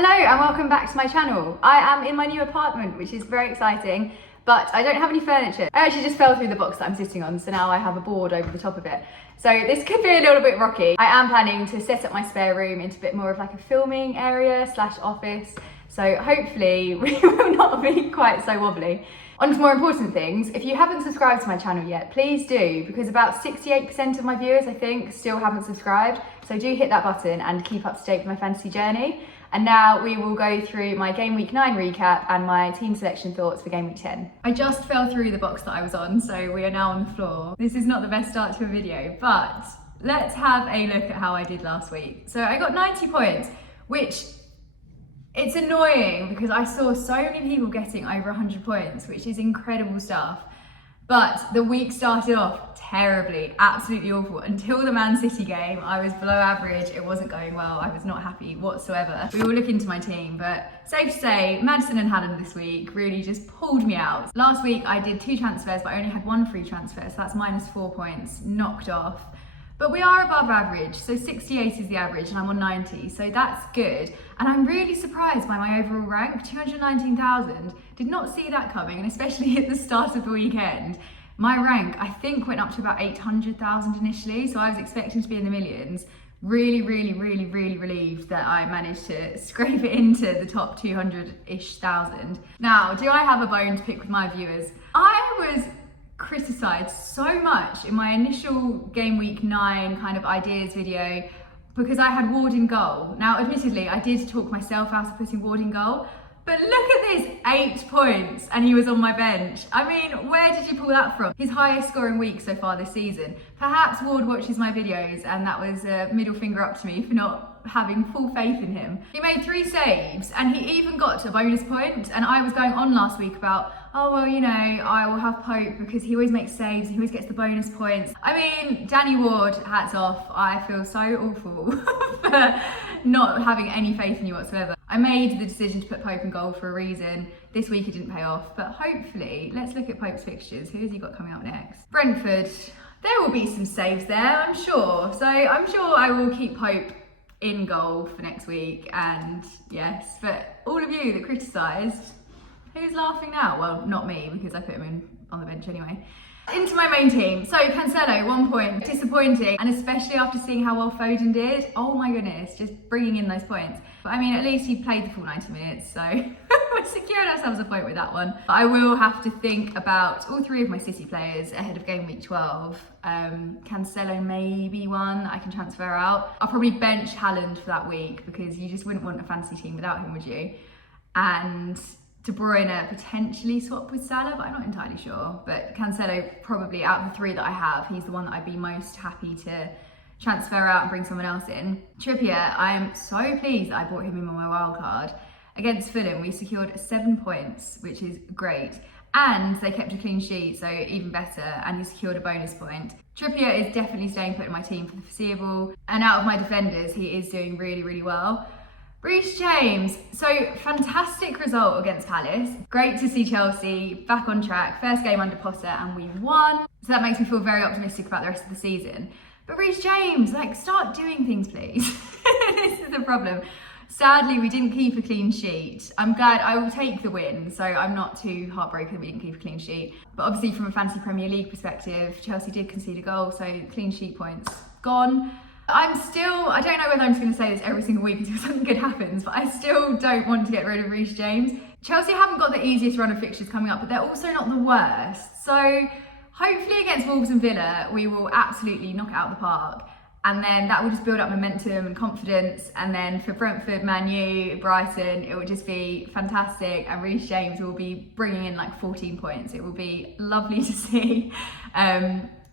Hello and welcome back to my channel. I am in my new apartment, which is very exciting, but I don't have any furniture. I actually just fell through the box that I'm sitting on, so now I have a board over the top of it. So this could be a little bit rocky. I am planning to set up my spare room into a bit more of like a filming area / office. So hopefully we will not be quite so wobbly. On to more important things, if you haven't subscribed to my channel yet, please do, because about 68% of my viewers, I think, still haven't subscribed. So do hit that button and keep up to date with my fantasy journey. And now we will go through my Game Week 9 recap and my team selection thoughts for Game Week 10. I just fell through the box that I was on, so we are now on the floor. This is not the best start to a video, but let's have a look at how I did last week. So I got 90 points, which it's annoying because I saw so many people getting over 100 points, which is incredible stuff. But the week started off terribly, absolutely awful. Until the Man City game, I was below average. It wasn't going well. I was not happy whatsoever. We will look into my team, but safe to say, Madison and Haaland this week really just pulled me out. Last week, I did 2 transfers, but I only had 1 free transfer, so that's -4 points, knocked off. But we are above average, so 68 is the average and I'm on 90, so that's good. And I'm really surprised by my overall rank, 219,000. Did not see that coming, and especially at the start of the weekend. My rank, I think, went up to about 800,000 initially, so I was expecting to be in the millions. Really relieved that I managed to scrape it into the top 200-ish thousand. Now, do I have a bone to pick with my viewers? I was criticised so much in my initial Game Week 9 kind of ideas video because I had Ward in goal. Now, admittedly, I did talk myself out of putting Ward in goal, but look at this, 8 points, and he was on my bench. I mean, where did you pull that from? His highest scoring week so far this season. Perhaps Ward watches my videos and that was a middle finger up to me for not having full faith in him. He made 3 saves and he even got a bonus point, and I was going on last week about, oh, well, you know, I will have Pope because he always makes saves and he always gets the bonus points. I mean, Danny Ward, hats off. I feel so awful for not having any faith in you whatsoever. I made the decision to put Pope in goal for a reason. This week it didn't pay off, but hopefully, let's look at Pope's fixtures. Who has he got coming up next? Brentford. There will be some saves there, I'm sure. So I'm sure I will keep Pope in goal for next week, and yes, but all of you that criticised, who's laughing now? Well, not me, because I put him in on the bench anyway. Into my main team. So Cancelo, 1 point, disappointing, and especially after seeing how well Foden did. Oh my goodness, just bringing in those points. But I mean, at least he played the full 90 minutes, so we secured ourselves a point with that one. But I will have to think about all 3 of my City players ahead of Game Week 12. Cancelo may be one that I can transfer out. I'll probably bench Haaland for that week because you just wouldn't want a fantasy team without him, would you? And De Bruyne potentially swap with Salah, but I'm not entirely sure. But Cancelo, probably out of the 3 that I have, he's the one that I'd be most happy to transfer out and bring someone else in. Trippier, I am so pleased that I brought him in on my wild card. Against Fulham, we secured 7 points, which is great. And they kept a clean sheet, so even better, and he secured a bonus point. Trippier is definitely staying put in my team for the foreseeable. And out of my defenders, he is doing really well. Reece James, so fantastic result against Palace. Great to see Chelsea back on track. First game under Potter and we won. So that makes me feel very optimistic about the rest of the season. But Reece James, like, start doing things, please. This is the problem. Sadly, we didn't keep a clean sheet. I'm glad, I will take the win, so I'm not too heartbroken that we didn't keep a clean sheet. But obviously from a fantasy Premier League perspective, Chelsea did concede a goal, so clean sheet points gone. I don't know whether I'm just going to say this every single week until something good happens, but I still don't want to get rid of Reece James. Chelsea haven't got the easiest run of fixtures coming up, but they're also not the worst. So hopefully against Wolves and Villa, we will absolutely knock it out of the park. And then that will just build up momentum and confidence. And then for Brentford, Man U, Brighton, it will just be fantastic. And Reece James will be bringing in like 14 points. It will be lovely to see.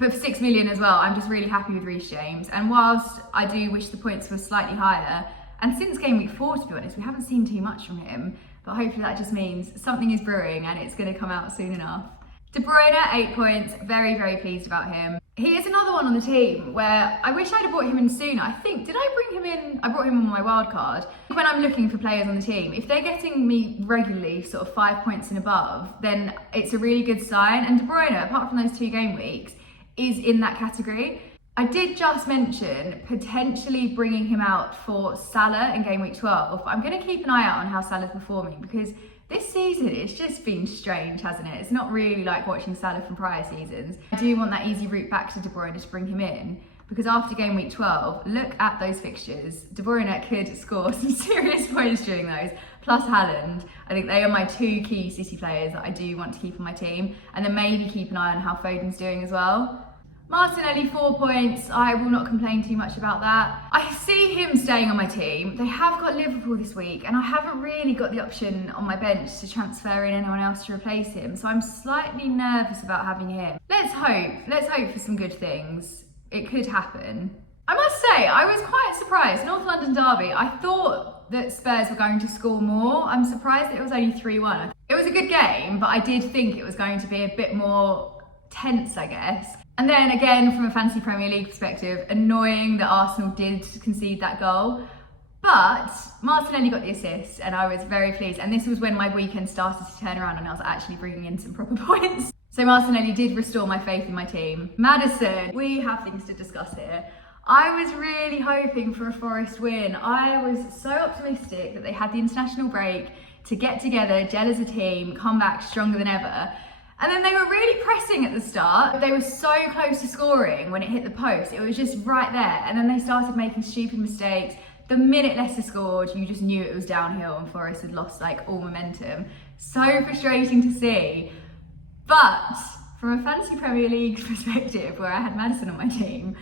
But for 6 million as well, I'm just really happy with Reece James. And whilst I do wish the points were slightly higher, and since Game Week 4, to be honest, we haven't seen too much from him, but hopefully that just means something is brewing and it's going to come out soon enough. De Bruyne, 8 points, very pleased about him. He is another one on the team where I wish I'd have brought him in sooner. I think, did I bring him in? I brought him on my wild card. When I'm looking for players on the team, if they're getting me regularly sort of 5 points and above, then it's a really good sign. And De Bruyne, apart from those 2 game weeks, is in that category. I did just mention potentially bringing him out for Salah in game week 12, but I'm going to keep an eye out on how Salah's performing, because this season it's just been strange, hasn't it? It's not really like watching Salah from prior seasons. I do want that easy route back to De Bruyne to bring him in, because after game week 12, look at those fixtures. De Bruyne could score some serious points during those, plus Haaland. I think they are my two key City players that I do want to keep on my team, and then maybe keep an eye on how Foden's doing as well. Martinelli, 4 points. I will not complain too much about that. I see him staying on my team. They have got Liverpool this week, and I haven't really got the option on my bench to transfer in anyone else to replace him, so I'm slightly nervous about having him. Let's hope for some good things. It could happen. I must say, I was quite surprised. North London derby, I thought that Spurs were going to score more. I'm surprised that it was only 3-1. It was a good game, but I did think it was going to be a bit more tense, I guess. And then again, from a fantasy Premier League perspective, annoying that Arsenal did concede that goal. But Martinelli got the assist, and I was very pleased. And this was when my weekend started to turn around and I was actually bringing in some proper points. So Martinelli did restore my faith in my team. Maddison, we have things to discuss here. I was really hoping for a Forest win. I was so optimistic that they had the international break to get together, gel as a team, come back stronger than ever. And then they were really pressing at the start. They were so close to scoring when it hit the post. It was just right there. And then they started making stupid mistakes. The minute Leicester scored, you just knew it was downhill and Forest had lost like all momentum. So frustrating to see. But from a fantasy Premier League perspective, where I had Maddison on my team,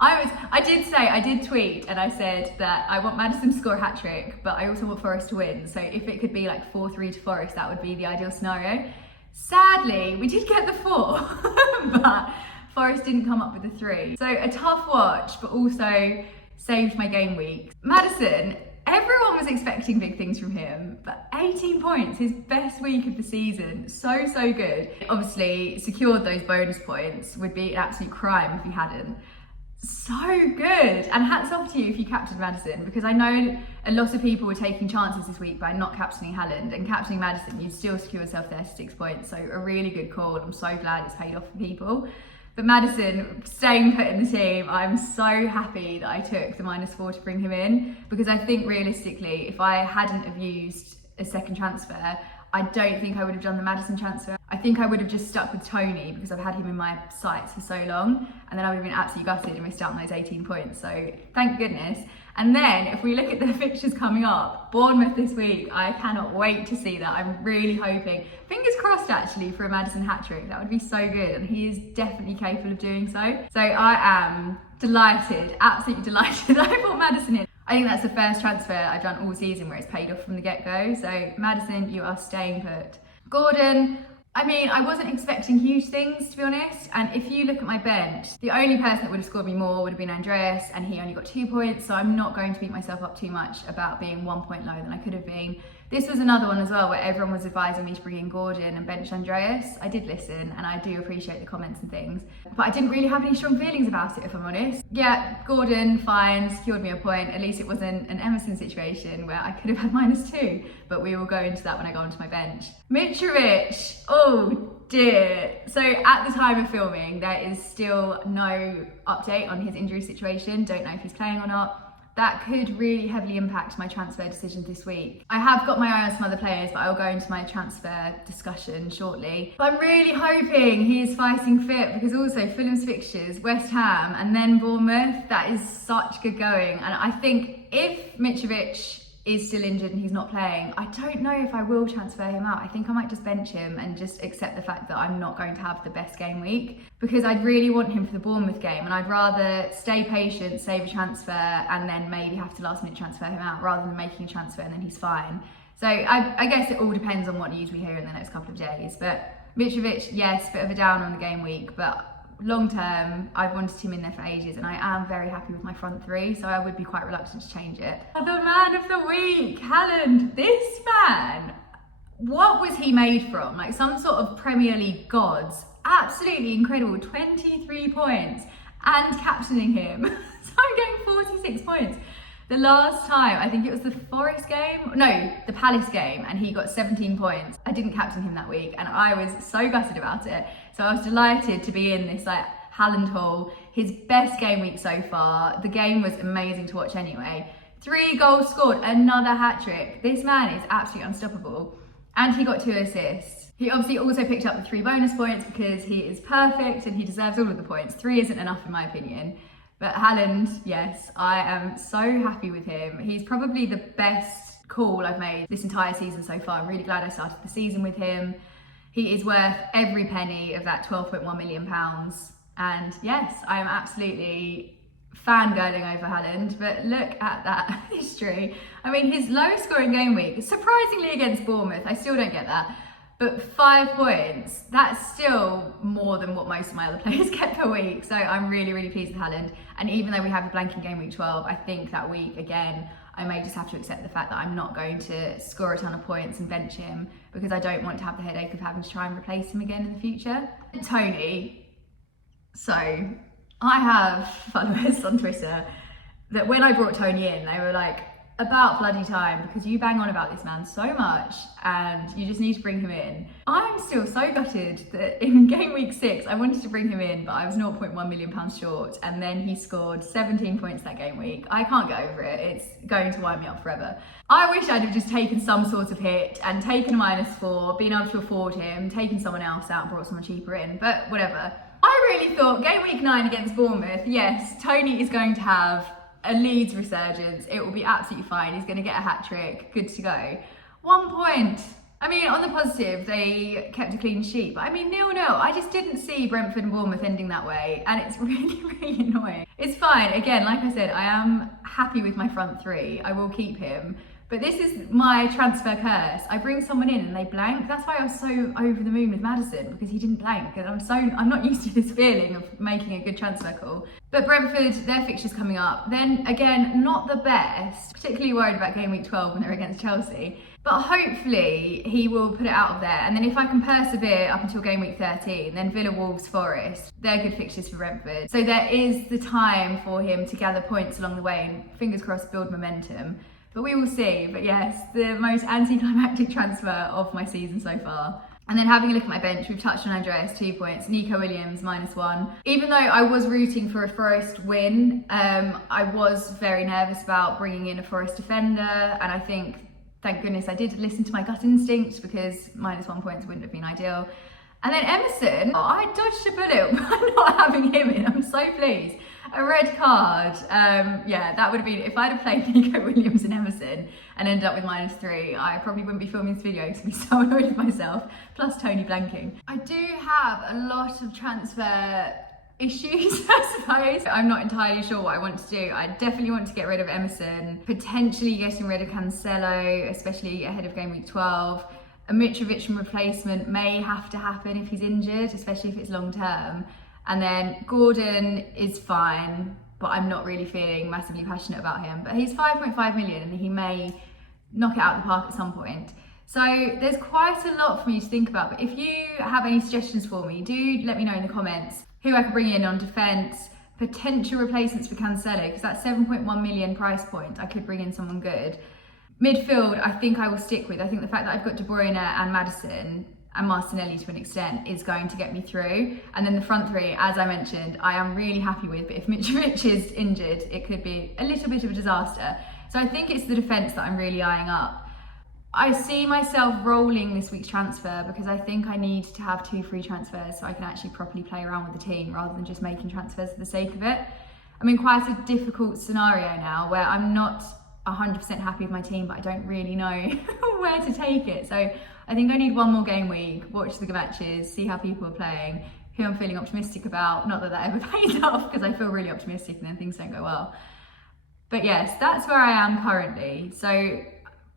I did tweet and I said that I want Maddison to score a hat-trick, but I also want Forest to win. So if it could be like 4-3 to Forest, that would be the ideal scenario. Sadly, we did get the 4, but Forest didn't come up with the 3. So a tough watch, but also saved my game week. Maddison, everyone was expecting big things from him, but 18 points, his best week of the season. So good. Obviously, secured those bonus points. Would be an absolute crime if he hadn't. So good, and hats off to you if you captained Maddison, because I know a lot of people were taking chances this week by not captaining Haaland, and captaining Maddison, you'd still secure yourself 36 points, so a really good call. I'm so glad it's paid off for people. But Maddison, staying put in the team, I'm so happy that I took the -4 to bring him in, because I think realistically, if I hadn't have used a second transfer, I don't think I would have done the Maddison transfer. I think I would have just stuck with Tony, because I've had him in my sights for so long, and then I would have been absolutely gutted and missed out on those 18 points. So thank goodness. And then if we look at the fixtures coming up, Bournemouth this week, I cannot wait to see that. I'm really hoping, fingers crossed actually, for a Maddison hat-trick. That would be so good, and he is definitely capable of doing so. So I am delighted, absolutely delighted that I brought Maddison in. I think that's the first transfer I've done all season where it's paid off from the get-go. So Maddison, you are staying put. Gordon, I mean, I wasn't expecting huge things, to be honest. And if you look at my bench, the only person that would have scored me more would have been Andreas, and he only got 2 points. So I'm not going to beat myself up too much about being 1 point lower than I could have been. This was another one as well where everyone was advising me to bring in Gordon and bench Andreas. I did listen, and I do appreciate the comments and things, but I didn't really have any strong feelings about it, if I'm honest. Yeah, Gordon, fine, secured me a point. At least it wasn't an Emerson situation where I could have had -2, but we will go into that when I go onto my bench. Mitrovic, oh dear. So at the time of filming, there is still no update on his injury situation. Don't know if he's playing or not. That could really heavily impact my transfer decisions this week. I have got my eye on some other players, but I will go into my transfer discussion shortly. But I'm really hoping he is fighting fit, because also Fulham's fixtures, West Ham and then Bournemouth, that is such good going. And I think if Mitrovic is still injured and he's not playing, I don't know if I will transfer him out. I think I might just bench him and just accept the fact that I'm not going to have the best game week, because I'd really want him for the Bournemouth game, and I'd rather stay patient, save a transfer, and then maybe have to last minute transfer him out rather than making a transfer and then he's fine. So I guess it all depends on what news we hear in the next couple of days. But Mitrovic, yes, bit of a down on the game week, but long term, I've wanted him in there for ages, and I am very happy with my front 3, so I would be quite reluctant to change it. The man of the week, Haaland. This man, what was he made from? Like some sort of Premier League gods. Absolutely incredible, 23 points, and captaining him. So I'm getting 46 points. The last time, I think it was the Forest game, no, the Palace game, and he got 17 points. I didn't captain him that week, and I was so gutted about it. So I was delighted to be in this like Haaland haul, his best game week so far. The game was amazing to watch anyway. 3 goals scored, another hat-trick. This man is absolutely unstoppable. And he got 2 assists. He obviously also picked up the 3 bonus points because he is perfect and he deserves all of the points. 3 isn't enough in my opinion. But Haaland, yes, I am so happy with him. He's probably the best call I've made this entire season so far. I'm really glad I started the season with him. He is worth every penny of that £12.1 million. And yes, I am absolutely fangirling over Haaland, but look at that history. I mean, his lowest scoring game week, surprisingly against Bournemouth, I still don't get that, but 5 points, that's still more than what most of my other players get per week. So I'm really, really pleased with Haaland. And even though we have a blanking game week 12, I think that week, again, I may just have to accept the fact that I'm not going to score a ton of points and bench him because I don't want to have the headache of having to try and replace him again in the future. Tony, so I have followers on Twitter that when I brought Tony in, they were like, about bloody time, because you bang on about this man so much and you just need to bring him in. I'm still so gutted that in game week 6, I wanted to bring him in, but I was £0.1 million short, and then he scored 17 points that game week. I can't get over it. It's going to wind me up forever. I wish I'd have just taken some sort of hit and taken a -4, been able to afford him, taken someone else out and brought someone cheaper in, but whatever. I really thought game week 9 against Bournemouth, yes, Tony is going to have a Leeds resurgence. It will be absolutely fine. He's going to get a hat-trick, good to go. 1 point. I mean, on the positive, they kept a clean sheet, but I mean, 0-0. I just didn't see Brentford and Bournemouth ending that way, and it's really, really annoying. It's fine. Again, like I said, I am happy with my front 3. I will keep him. But this is my transfer curse. I bring someone in and they blank. That's why I was so over the moon with Maddison, because he didn't blank. And I'm not used to this feeling of making a good transfer call. But Brentford, their fixture's coming up. Then again, not the best. Particularly worried about game week 12 when they're against Chelsea. But hopefully he will put it out of there. And then if I can persevere up until game week 13, then Villa, Wolves, Forest, they're good fixtures for Brentford. So there is the time for him to gather points along the way and fingers crossed build momentum. But we will see. But yes, the most anticlimactic transfer of my season so far. And then having a look at my bench, we've touched on Andreas, 2 points, Nico Williams, -1. Even though I was rooting for a Forest win, I was very nervous about bringing in a Forest defender. And I think, thank goodness, I did listen to my gut instinct because -1 points wouldn't have been ideal. And then Emerson, I dodged a bullet by not having him in. I'm so pleased. A red card. Yeah, that would have been, if I'd have played Nico Williams and Emerson and ended up with -3, I probably wouldn't be filming this video because I'd be so annoyed with myself, plus Tony blanking. I do have a lot of transfer issues, I suppose. I'm not entirely sure what I want to do. I definitely want to get rid of Emerson, potentially getting rid of Cancelo, especially ahead of game week 12. A Mitrovic replacement may have to happen if he's injured, especially if it's long term. And then Gordon is fine, but I'm not really feeling massively passionate about him. But he's 5.5 million and he may knock it out of the park at some point. So there's quite a lot for me to think about. But if you have any suggestions for me, do let me know in the comments who I could bring in on defence, potential replacements for Cancelo, because that 7.1 million price point, I could bring in someone good. Midfield, I think I will stick with. I think the fact that I've got De Bruyne and Maddison and Martinelli to an extent is going to get me through. And then the front 3, as I mentioned, I am really happy with, but if Mitrovic is injured, it could be a little bit of a disaster. So I think it's the defence that I'm really eyeing up. I see myself rolling this week's transfer because I think I need to have 2 free transfers so I can actually properly play around with the team rather than just making transfers for the sake of it. I'm in quite a difficult scenario now where I'm not 100% happy with my team, but I don't really know where to take it. So I think I need 1 more game week, watch the matches, see how people are playing, who I'm feeling optimistic about. Not that that ever pays off because I feel really optimistic and then things don't go well. But yes, that's where I am currently. So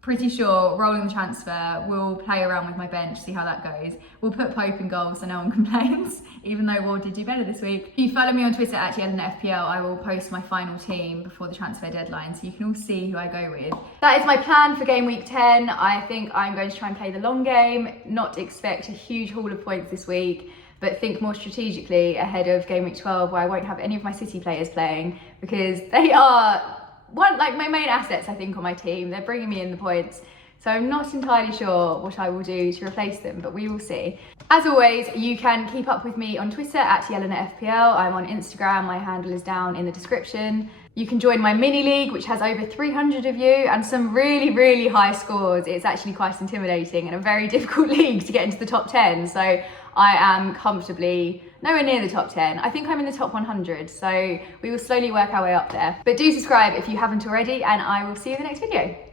pretty sure rolling the transfer, we'll play around with my bench, see how that goes. We'll put Pope in goal so no one complains, even though Ward did do better this week. If you follow me on Twitter at Yelena FPL, I will post my final team before the transfer deadline so you can all see who I go with. That is my plan for game week 10. I think I'm going to try and play the long game, not expect a huge haul of points this week, but think more strategically ahead of game week 12 where I won't have any of my City players playing because they are like my main assets, I think, on my team. They're bringing me in the points. So I'm not entirely sure what I will do to replace them, but we will see. As always, you can keep up with me on Twitter at Yelena FPL. I'm on Instagram, my handle is down in the description. You can join my mini league, which has over 300 of you and some really, really high scores. It's actually quite intimidating and a very difficult league to get into the top 10. So I am comfortably nowhere near the top 10. I think I'm in the top 100. So we will slowly work our way up there. But do subscribe if you haven't already, and I will see you in the next video.